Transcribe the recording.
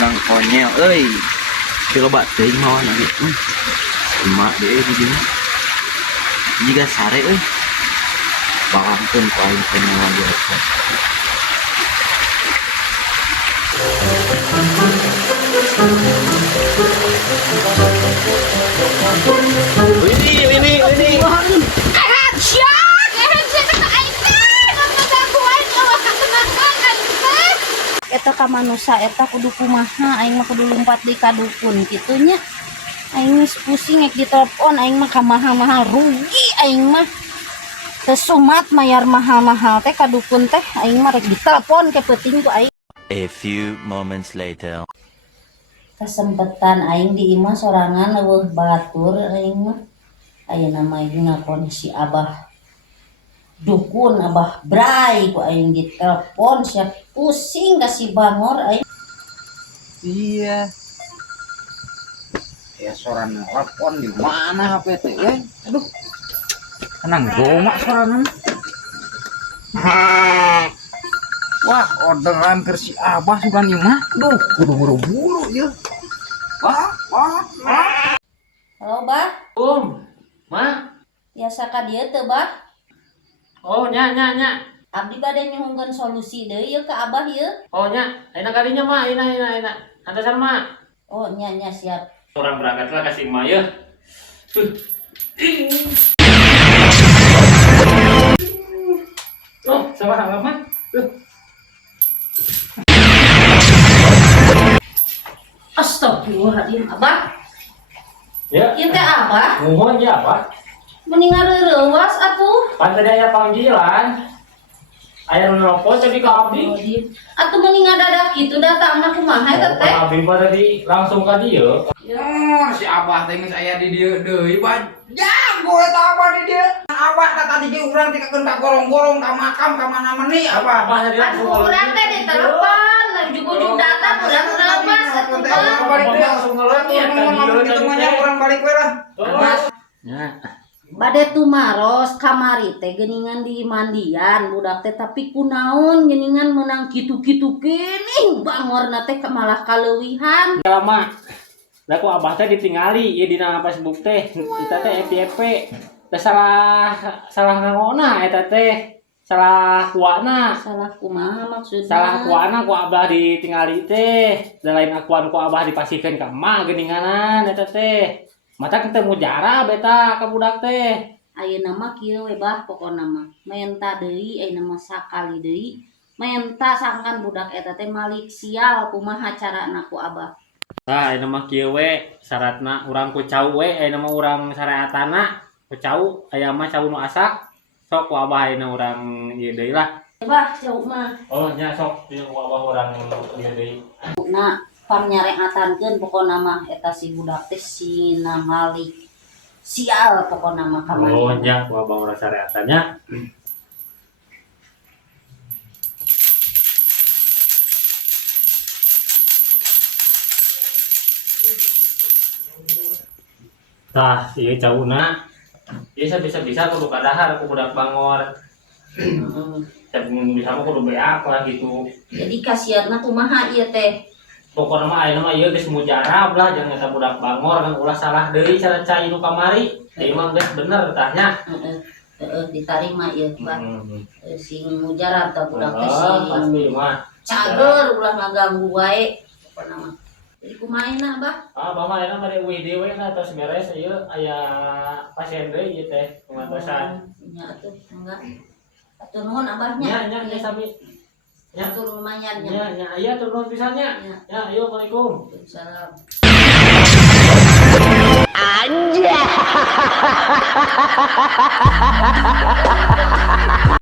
Nang konyol euy. Coba teuing mau lagi. Emak deui di dieu. Jiga sare euy. Bangkeun ku aing teh lagi. Ini. Eta ka manusia eta kudu kumaha aing mah kudu lompat di kadukun kitunya aing geus pusing ek ditelepon aing mah ka mahal-mahal rugi aing mah teu sumat mayar mahal-mahal teh kadukun teh aing mah rek ditelepon ke peuting ku aing. A few moments later. Kesempetan aing di imah sorangan eueuh batur aing mah ayeuna mah dina kondisi abah dukun abah bray ku aing ditelepon siap pusing kasih bangor aing. Iya. Ya sorangan telepon di mana HP teh ya? Aduh. Tenang goma sorangan. Wah, orderan keur si Abah sugan ieu mah. Duh, kudu buru-buru ieu. Wah. Halo bah, Mah? biasa ka dieu teu bah? Oh, nya. Abdi bade nyuhungkeun solusi deui yeuh ka abah yeuh. Oh, nya. Ayeuna kadinya mah, ayeuna. Hantasan mah. Oh nya siap. Orang berangkatlah kasih mah ya. Oh, sama halaman. Astagfirullahaladzim abah. Ya. Ieu teh abah Mohon ya, Pak. mending ngareurewas atuh. Pan tadi aya panggilan. Aya nu nelpon tadi ka abdi. Atuh mending ngadadak kitu datangna kumaha eta teh? Abdi mah tadi langsung ka dieu. Ya, si Abah teh geus aya di dieu deui, Pak. Jago eta Abah di dieu. Abah tadi ge urang teh kakeun ka gorong-gorong ka makam ka mana-mani Abah. Abah tadi langsung. Aduh urang teh ditelepon, ujug-ujug datang urang lepas atuh mah. Balik deui. Langsung ngeuleuh ya Kitu mah nya urang balik we lah. Ya. Bade tumaros kamari teh geuningan di mandian budak teh tapi kunaon geuningan meunang kitu-kitu geuning bangorna teh malah kaleuwihan. Lama. Lah ku Abah teh ditingali ieu dina Facebook teh. Eta teh FYP. Teh salah ngangona eta teh. Salah kuana. Salah kumaha maksudna? Salah kuana ku Abah ditingali teh. Da lain akuan ku Abah dipasikeun ka emak geuninganan eta teh. Mata ketemu jara beta ka budak teh. Ayeuna mah kieu we bah pokona mah. Menta deui ayeuna mah sakali deui. Menta sangkan budak eta teh malik sial kumaha carana ku Abah. Tah ayeuna mah kieu we syaratna urang ku cau we ayeuna mah urang sareatana ku cau aya mah cau nu asak. Sok ku Abah ayeuna urang ieu deui lah. Bah jauh mah. Oh nya sok ieu ku Abah urang ieu deui. Nah, pamnyareatankeun pokona mah eta si budak teh sina malik sial pokona mah ka mana. Oh nya ku Abah urang sareatannya. Tah ieu cauna. Ieu bisa kudu kadahar ku budak bangor. Tapi bisa mah kudu beak lah gitu. Jadi kasihanna kumaha ieu teh? Pokoknya mah ayeuna mah ieu geus mujarab lah jangan eta budak bangor kan ulah salah deui cara cai nu kamari. Ieu mah geus bener tah nya. Heeh, ditarima ieu Pak. Sing mujarab teh budak teh Pasti sing mah. cager ulah ngaganggu wae pokona mah. Jadi kumaha bah? Abah mah ayeuna bade WD we na tos beres ieu aya pasien deui ieu teh pengatosan. Nya atuh enggak. Atuh nuhun abahnya. Nya sami. Nya Atur lumayan nya. nya aya turun pisannya. Ya, ayo Assalamualaikum. Salam. Anjay.